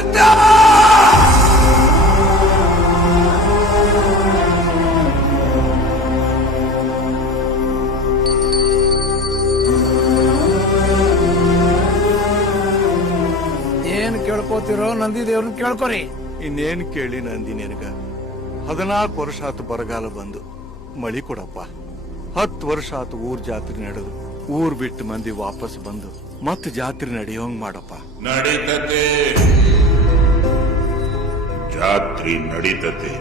ಏನ್ ಕೇಳ್ಕೋತಿರೋ ನಂದಿ ದೇವ್ರನ್ನ ಕೇಳ್ಕೊರಿ. ಇನ್ನೇನ್ ಕೇಳಿ ನಂದಿ ನಿನಗ 14 ವರ್ಷ ಆತು ಬರಗಾಲ ಬಂದು ಮಳಿ ಕೊಡಪ್ಪ. 10 ವರ್ಷ ಆತು ಊರ್ ಜಾತ್ರೆ ನಡೆದು ಊರ್ ಬಿಟ್ಟು ಮಂದಿ ವಾಪಸ್ ಬಂದು ಮತ್ ಜಾತ್ರೆ ನಡೆಯೋಂಗ್ ಮಾಡಪ್ಪ. ನಡೀತತೆ ಜಾತ್ರೆ ನಡೀತತೆ.